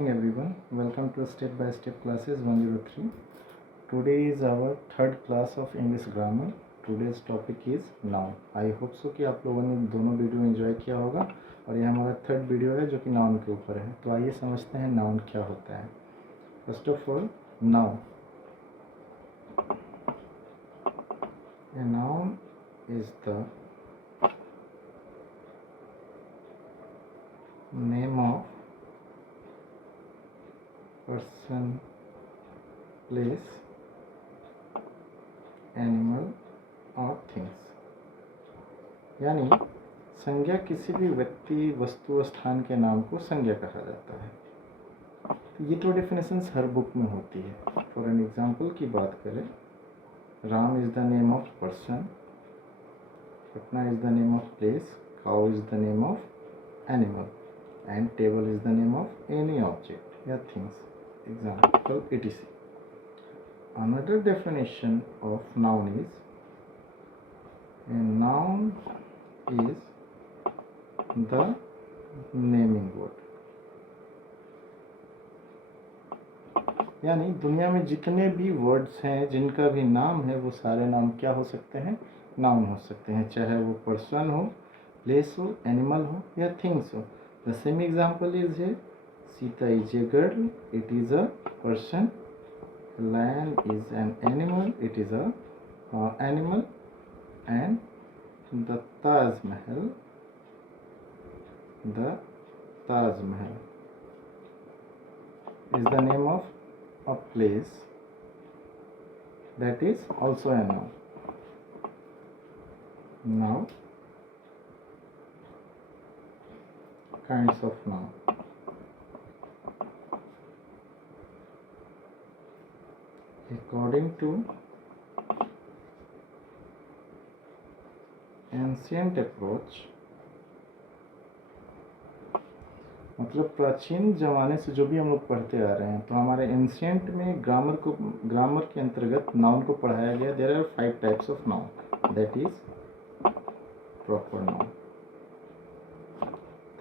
Everyone, welcome to step by step classes 103. Today is our third class of English grammar. Today's topic is noun. I hope so कि आप लोगों ने दोनों video enjoy किया होगा और ये हमारा थर्ड वीडियो है जो कि नाउन के ऊपर है। तो आइए समझते हैं नाउन क्या होता है। First of all, noun. A noun is the name of person, place, animal और थिंग्स। यानी संज्ञा किसी भी व्यक्ति, वस्तु, स्थान के नाम को संज्ञा कहा जाता है। तो ये तो डेफिनेशंस हर बुक में होती है। फॉर एन एग्जांपल की बात करें, Ram is the name of person, Patna is the name of place, cow is the name of animal, and table is the name of any object या things, example etc. Another definition of noun is, a noun is the naming word. यानी दुनिया में जितने भी words हैं, जिनका भी नाम है, वो सारे नाम क्या हो सकते हैं? नाउन हो सकते हैं, चाहे वो पर्सन हो, प्लेस हो, एनिमल हो या थिंग्स हो। द सेम एग्जाम्पल इज है, Sita is a girl, it is a person. Lion is an animal, it is a animal. And the Taj Mahal is the name of a place, that is also a noun. Now, kinds of noun. According to ancient approach, मतलब प्राचीन ज़माने से जो भी हम लोग पढ़ते आ रहे हैं, तो हमारे एंशियंट में ग्रामर के अंतर्गत नाउन को पढ़ाया गया. There are 5 types of noun, that is proper noun,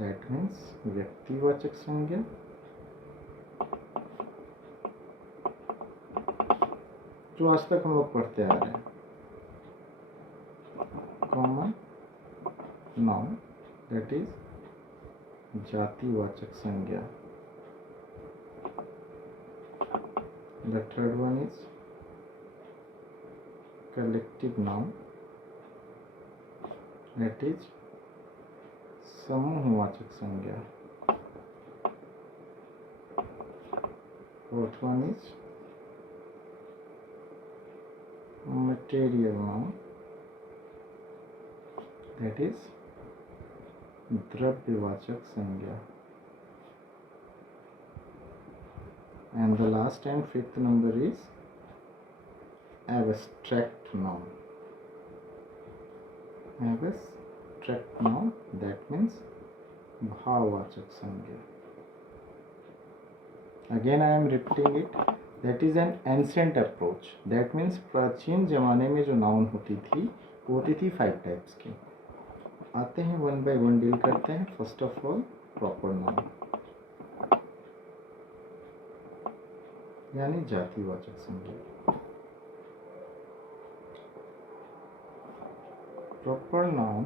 that means व्यक्तिवाचक संज्ञा, जो आज तक हम लोग पढ़ते आ रहे हैं. कॉमन नाउन, दैट इज जातिवाचक संज्ञा. The third one is collective noun, that is समूहवाचक संज्ञा. Fourth one is material noun, that is द्रव्यवाचक संज्ञा. And the last and fifth number is abstract noun. Abstract noun, that means भाववाचक संज्ञा. Again I am repeating it, that is an ancient approach. That means प्राचीन जमाने में जो noun होती थी वो होती थी 5 टाइप्स की. आते हैं वन बाय वन डील करते हैं. First of all, proper noun यानी जातिवाचक संज्ञा. Proper noun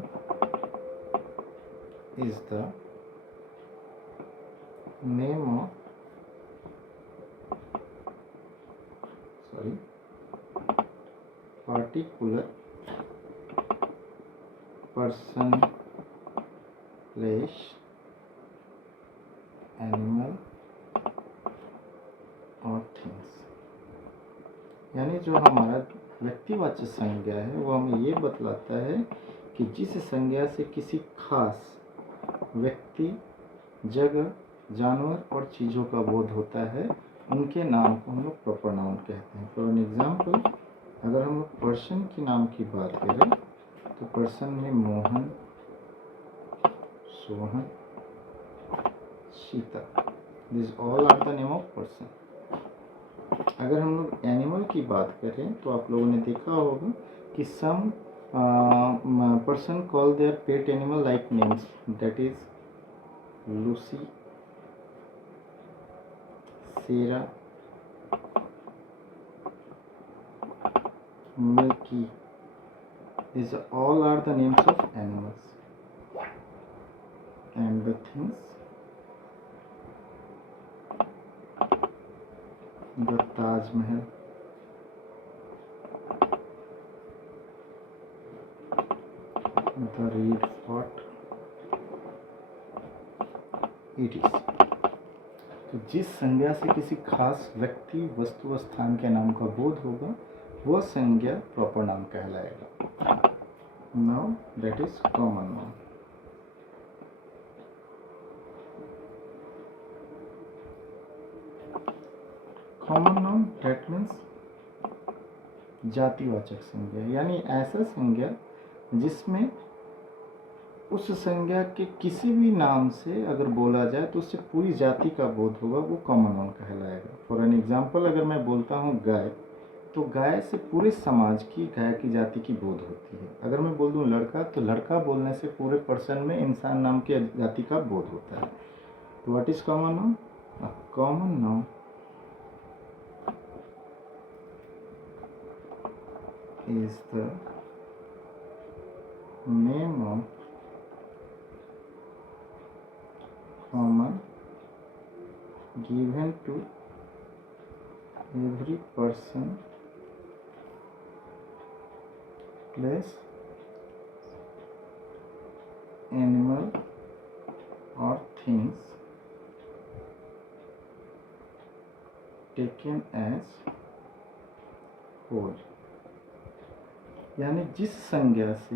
is the name of particular person, place, animal और थिंग्स. यानी जो हमारा व्यक्तिवाचक संज्ञा है वो हमें ये बतलाता है कि जिस संज्ञा से किसी खास व्यक्ति, जगह, जानवर और चीज़ों का बोध होता है, उनके नाम को हम लोग प्रॉपर नाउन कहते हैं. फॉर एन एग्जाम्पल, अगर हम लोग पर्सन के नाम की बात करें तो पर्सन में Mohan, Sohan, Sita, this all are the name of person. अगर हम लोग एनिमल की बात करें तो आप लोगों ने देखा होगा कि some person call their pet animal like names, that is Lucy, Shera, milky. These all are the names of animals. And the things, the Taj Mahal, the Red Fort, it is. तो जिस संज्ञा से किसी खास व्यक्ति, वस्तु, स्थान के नाम का बोध होगा वह संज्ञा प्रॉपर नाम कहलाएगा. Now that is common noun. Common noun that means जातिवाचक संज्ञा, यानी ऐसा संज्ञा जिसमें उस संज्ञा के किसी भी नाम से अगर बोला जाए तो उससे पूरी जाति का बोध होगा, वो कॉमन नाउन कहलाएगा. फॉर एन एग्जाम्पल, अगर मैं बोलता हूँ गाय, तो गाय से पूरे समाज की, गाय की जाति की बोध होती है. अगर मैं बोल दूँ लड़का, तो लड़का बोलने से पूरे पर्सन में इंसान नाम की जाति का बोध होता है. तो what is common noun? Common noun is the name of common given to every person, place, animal or things taken as whole. यानी जिस संज्ञा से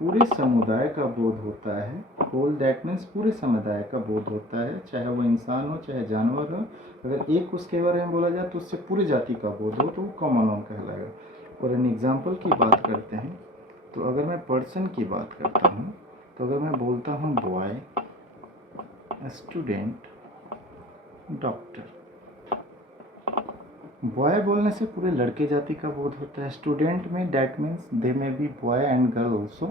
पूरे समुदाय का बोध होता है, होल दैट मीन्स पूरे समुदाय का बोध होता है, चाहे वो इंसान हो चाहे जानवर हो. अगर एक उसके बारे में बोला जाए तो उससे पूरी जाति का बोध हो तो वो कॉमन नाउन कहलाएगा. और एन एग्जाम्पल की बात करते हैं, तो अगर मैं पर्सन की बात करता हूँ, तो अगर मैं बोलता हूँ बॉय, स्टूडेंट, डॉक्टर. बॉय बोलने से पूरे लड़के जाति का बोध होता है. स्टूडेंट में that means they may be boy and girl also.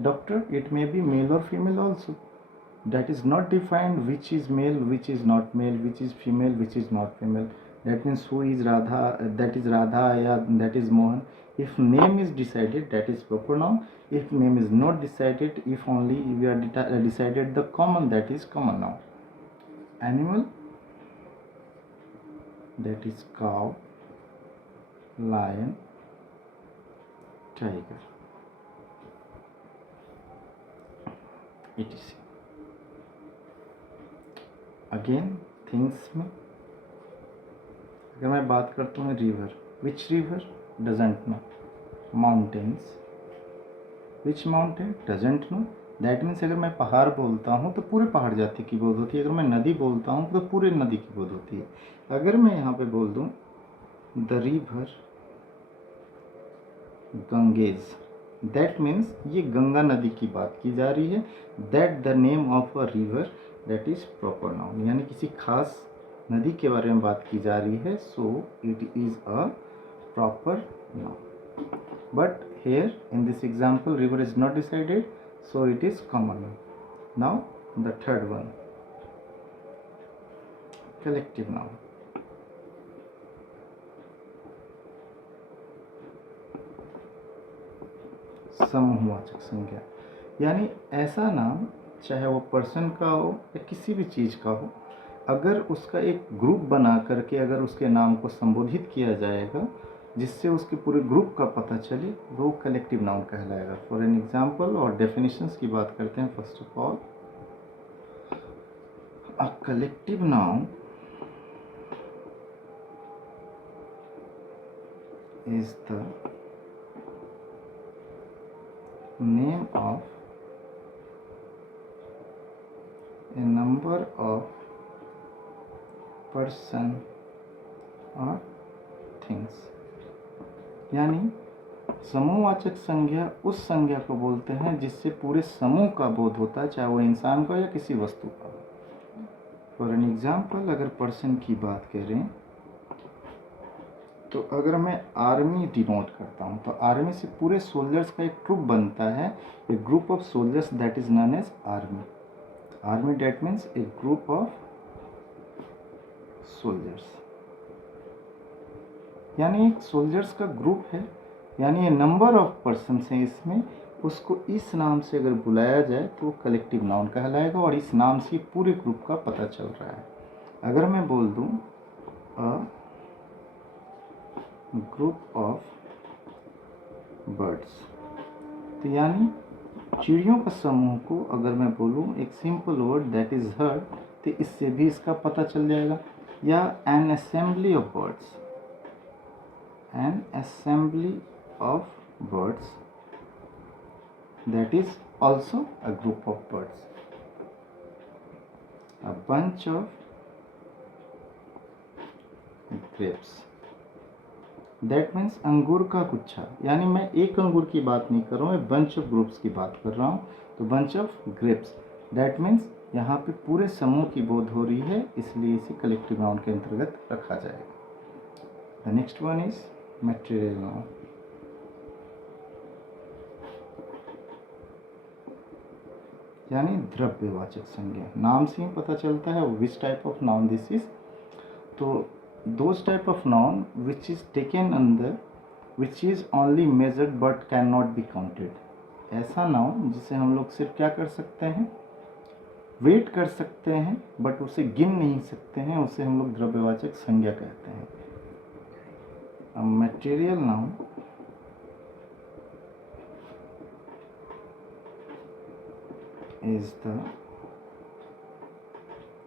Doctor it may be male और female also. That is not defined which is male, which is not male, which is female, which is not female. That means who is Radha, that is Radha, या that is Mohan. If name is decided, that is proper noun. If name is not decided, if only we are decided the common, that is common noun. Animal, that is cow, lion, tiger, etc. Again things में अगर मैं बात करता हूँ river, which river? Doesn't know. Mountains, which mountain? Doesn't know. That means अगर मैं पहाड़ बोलता हूँ तो पूरे पहाड़ जाति की बोध होती है. अगर मैं नदी बोलता हूँ तो पूरे नदी की बोध होती है. अगर मैं यहाँ पे बोल दूँ the river Ganges, that means ये गंगा नदी की बात की जा रही है. That the name of a river, that is proper noun. यानी किसी खास नदी के बारे में बात की जा रही है, so it is a proper noun. But here in this example river is not decided, so it is common noun. Now the third one, collective noun. समूहवाचक संज्ञा, यानी ऐसा नाम चाहे वो पर्सन का हो या किसी भी चीज़ का हो, अगर उसका एक ग्रुप बना करके अगर उसके नाम को संबोधित किया जाएगा जिससे उसके पूरे ग्रुप का पता चले, वो कलेक्टिव नाउन कहलाएगा. फॉर एन एग्जाम्पल और डेफिनेशंस की बात करते हैं. First of all, a collective noun is the name of A number of person और थिंग्स. यानी समूहवाचक संज्ञा उस संज्ञा को बोलते हैं जिससे पूरे समूह का बोध होता है, चाहे वो इंसान का या किसी वस्तु का. फॉर एन एग्जाम्पल, अगर पर्सन की बात करें तो अगर मैं आर्मी डिनोट करता हूँ तो आर्मी से पूरे सोल्जर्स का एक ग्रुप बनता है, a group of soldiers, that is known as army. Army that means a group of soldiers. यानी एक सोल्जर्स का ग्रुप है, यानी ये नंबर ऑफ पर्सन्स हैं इसमें, उसको इस नाम से अगर बुलाया जाए तो वो कलेक्टिव नाउन कहलाएगा और इस नाम से पूरे ग्रुप का पता चल रहा है। अगर मैं बोल दूं अ ग्रुप ऑफ बर्ड्स, तो यानी चिड़ियों का समूह को अगर मैं बोलूं एक simple word that is heard, तो इससे भी इसका पता चल जाएगा। या N assembly of birds, N assembly of birds that is also a group of birds, a bunch of grapes, that means अंगूर का गुच्छा, यानी मैं एक अंगूर की बात नहीं कर रहा हूँ, बंच ऑफ ग्रुप्स की बात कर रहा हूँ। तो bunch of grapes, that means यहाँ पे पूरे समूह की बोध हो रही है, इसलिए इसे कलेक्टिव नाउन के अंतर्गत रखा जाएगा। The next one is material noun. यानी द्रव्यवाचक संज्ञा, नाम से ही पता चलता है which type of noun this is. तो those type of noun which is taken under which is only measured but can not be counted, ऐसा नाउन जिसे हम लोग सिर्फ क्या कर सकते हैं, वेट कर सकते हैं बट उसे गिन नहीं सकते हैं, उसे हम लोग द्रव्यवाचक संज्ञा कहते हैं। Material noun is the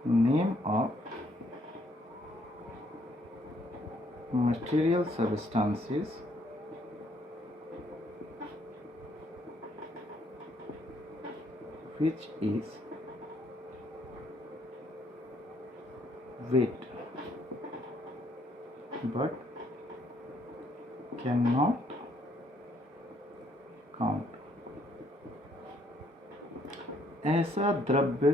name of material substances which is weight but cannot count। ऐसा द्रव्य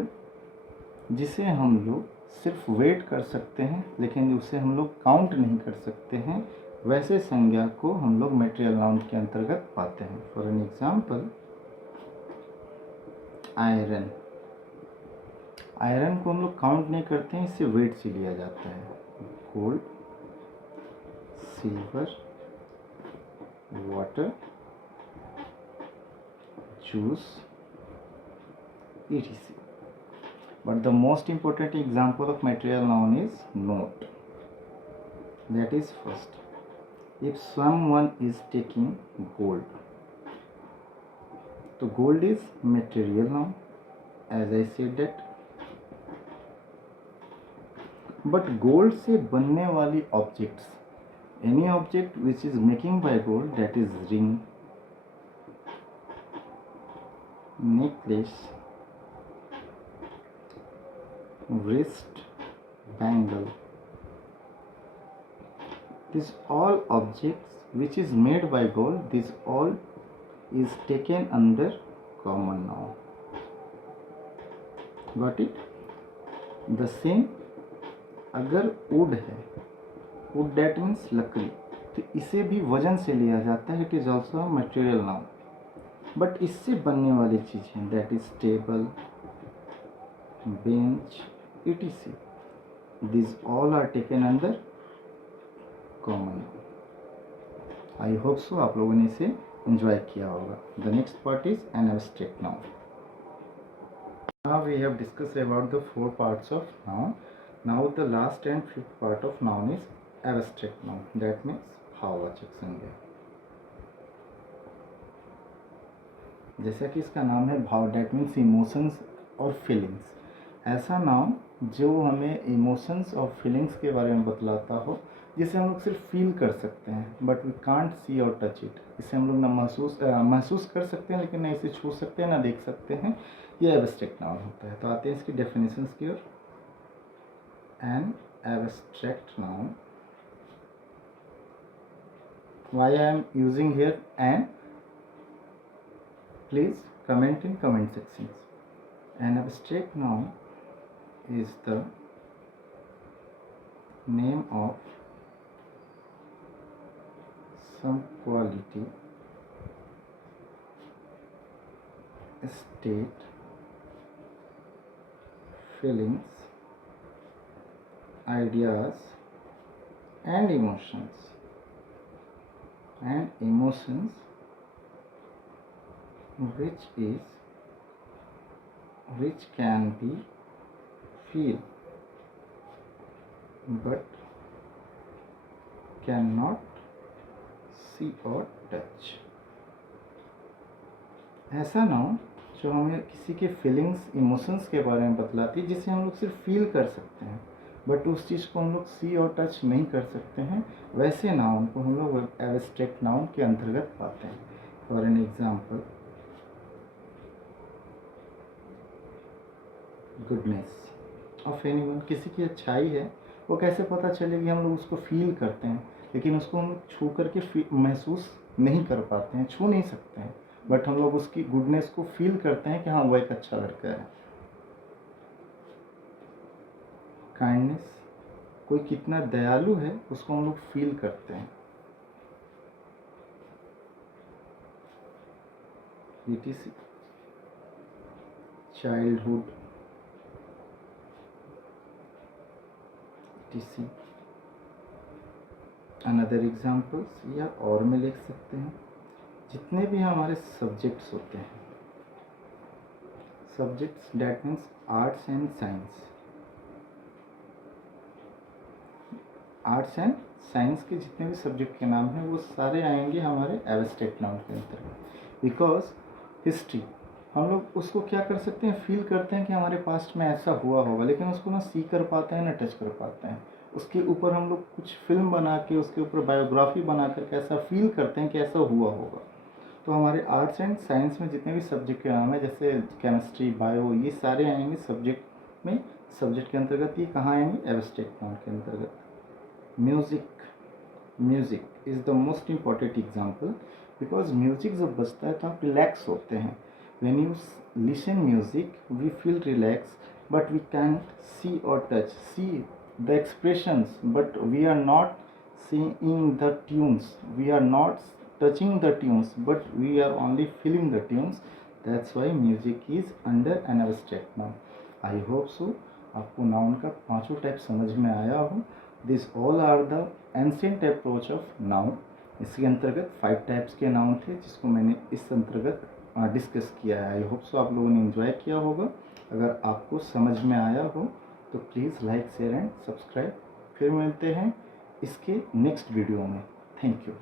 जिसे हम लोग सिर्फ वेट कर सकते हैं लेकिन उसे हम लोग काउंट नहीं कर सकते हैं, वैसे संज्ञा को हम लोग मटेरियल नाउन के अंतर्गत पाते हैं। For an example, iron, iron को हम लोग काउंट नहीं करते हैं, इसे वेट से लिया जाता है। Gold, silver, water, juice, etc. But the most important example of material noun is note. That is first, if someone is taking gold, so gold is material noun, as I said that. But gold से बनने वाली objects, any object which is making by gold, that is ring, necklace, wrist bangle, these all objects which is made by gold, this all is taken under common noun। Got it? The same, अगर wood है, wood that means लकड़ी, तो इसे भी वजन से लिया जाता है, it is also a material noun। But इससे बनने वाली चीज़ें, that is table, bench, etc. These all are taken under common। I hope so आप लोगों ने इसे एंजॉय किया होगा। The next part is an abstract noun. Now we have discuss about the 4 parts of noun. Now the last and 5th part of noun is abstract noun, that means भाववाचक संज्ञा। जैसा कि इसका नाम है भाव, दैट मीन्स इमोशंस और फीलिंग्स। ऐसा नाउन जो हमें इमोशंस और फीलिंग्स के बारे में बतलाता हो, जिसे हम लोग सिर्फ फील कर सकते हैं बट वी कांट सी और टच इट। इसे हम लोग ना महसूस कर सकते हैं लेकिन ना इसे छू सकते हैं ना देख सकते हैं, ये एब्स्ट्रैक्ट नाउन होता है। तो आते हैं इसकी डेफिनेशंस की ओर। An abstract noun, why I am using here an, please comment in comment sections। An abstract noun is the name of some quality, state, feelings, ideas and emotions and emotions which can be feel but cannot see or touch। ऐसा ना हो जो हमें किसी के feelings emotions के बारे में बतलाती है जिसे हम लोग सिर्फ फील कर सकते हैं बट उस चीज़ को हम लोग सी और टच नहीं कर सकते हैं, वैसे नाउन को हम लोग एब्स्ट्रैक्ट नाउन के अंतर्गत पाते हैं। For an example, goodness of anyone, किसी की अच्छाई है वो कैसे पता चलेगी, हम लोग उसको फील करते हैं लेकिन उसको हम छू करके महसूस नहीं कर पाते हैं, छू नहीं सकते हैं, बट हम लोग उसकी गुडनेस को फील करते हैं कि हाँ वो एक अच्छा लड़का है। काइंडनेस, कोई कितना दयालु है उसको हम लोग फील करते हैं। etc। Childhood etc। Another examples, या और में लिख सकते हैं जितने भी हमारे सब्जेक्ट्स होते हैं, subjects that means arts and science, arts and science के जितने भी सब्जेक्ट के नाम हैं वो सारे आएंगे हमारे एब्स्ट्रैक्ट नाउन के अंतर्गत। बिकॉज हिस्ट्री हम लोग उसको क्या कर सकते हैं, फील करते हैं कि हमारे पास्ट में ऐसा हुआ होगा, लेकिन उसको ना सी कर पाते हैं ना टच कर पाते हैं। उसके ऊपर हम लोग कुछ फिल्म बना के उसके ऊपर बायोग्राफी बना करके ऐसा फील करते हैं कि ऐसा हुआ होगा। तो हमारे आर्ट्स एंड साइंस में जितने भी सब्जेक्ट के नाम है जैसे केमिस्ट्री, बायो, ये सारे आएंगे सब्जेक्ट में, सब्जेक्ट के अंतर्गत। ये कहाँ आएंगे, एब्स्ट्रैक्ट नाउन के अंतर्गत। Music is the most important example, because music जब बजता है तो आप रिलैक्स होते हैं। When you listen music we feel relax, but we can see और touch, see the expressions but we are not seeing the tunes, we are not touching the tunes but we are only feeling the tunes. That's why music is under an abstract noun. I hope so आपको noun का पांचों type समझ में आया हो। This all are the ancient approach of noun. इसके अंतर्गत 5 types के नाउन थे जिसको मैंने इस अंतर्गत डिस्कस किया है। आई होप सो आप लोगों ने एंजॉय किया होगा। अगर आपको समझ में आया हो तो please like, share and subscribe. फिर मिलते हैं इसके नेक्स्ट वीडियो में। Thank you.